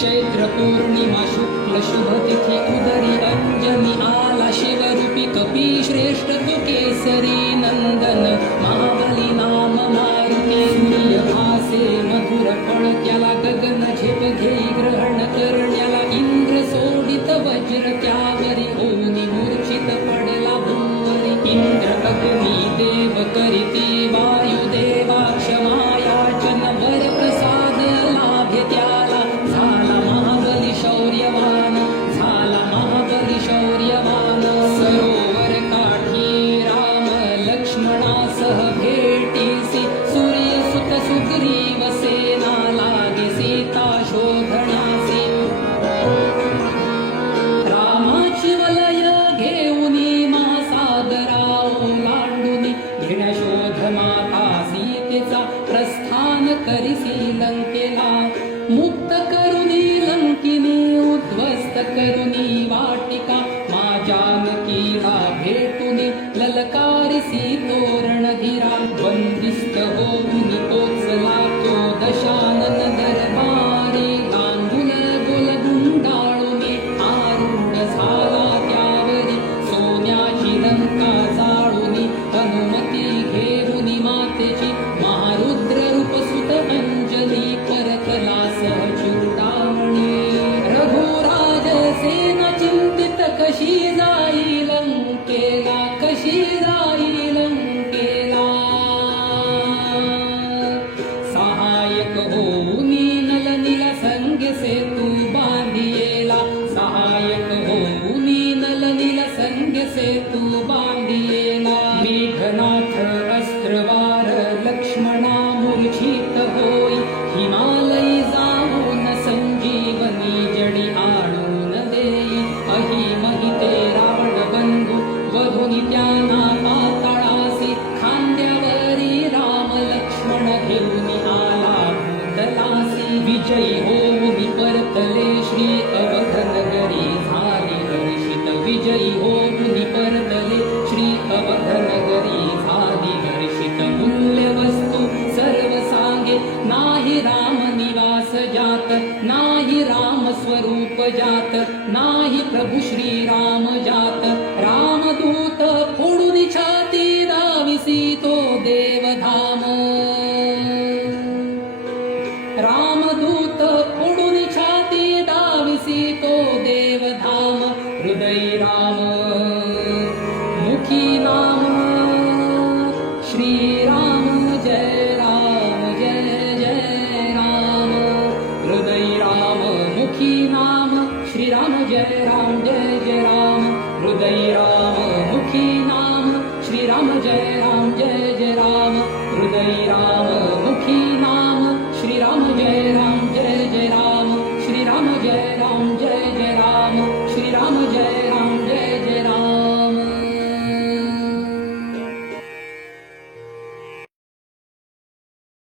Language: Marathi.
चैत्र पौर्णिमा शुक्ल शुभ तिथी उदरी अंजनी आला शिवरूपी कपी श्रेष्ठ तो केसरी नंदन महाबली नाम मारुती सूर्य भासे मधुर पळक्याला गगन झेप घेई ग्रहण करण्याला इंद्र सोडित वज्र त्यावरी होऊनी मूर्छित पडला भूवरी इंद्र अग्नी देव करीती वायुदेवा क्षमायाचन वर प्रसाद लाभे त्याला झाला महाबली शौर्यवान झाला महाबली शौर्यवान सरोवर काठी राम लक्ष्मणासह भेटीसी सूर्यसुत सुग्रीव सेना लागे सीता शोधण्यासी रामाची वलय घेऊनी मासादरा ओलांडुनी घेण्या शोध माता सीतेचा प्रस्थान करिसी लंकेला मुक्त करुनी लंकिनी उद्ध्वस्त करुनी वाटिका मा जानकीला भेटुनी ललकारिसी तोरण धीरा बंदिस्त होऊनी पोचला तो दशानन दरबारी गांधुल गोल गुंडाळुनी आरूढ झाला त्यावरी सोन्याची लंका जाळुनी हनुमती घेऊनी मातेची महारुद्र रूप सुत अंजली परतला सहचूडामणी रघुराज सेना चिंतित कशी जाई लंकेला कशी जाई लंकेला सहायक होऊनी नलनीला संग सेतू बांधियेला सहायक होऊनी नलनीला संग सेतू बांधियेला मेघनाथ अस्त्रवार लक्ष्मणा मूर्छित होई हिमालयी जाऊन संजीवनी जडी आणून देई अहि महिते रावण बंधू वधुनी त्यांना पाताळासी खांद्यावरी राम लक्ष्मण घेऊन आला भूतलासी विजयी होऊनी परतले श्री अवधनगरी झाली हर्षित विजयी होऊनी परतले श्री अवधनगरी झाली हर्षित मूल्य वस्तू सर्व सांगे नाही राम निवास जात नाही राम स्वरूप जात नाही प्रभू श्री राम जात रामदूत फोडून छाती दाविसी तो देवधाम रामदूत फोडून छाती दाविसी तो देवधाम हृदय राम मुखी नाम श्रीराम जय राम जय जय राम हृदय राम मुखी नाम श्रीराम जय राम जय जय राम हृदय राम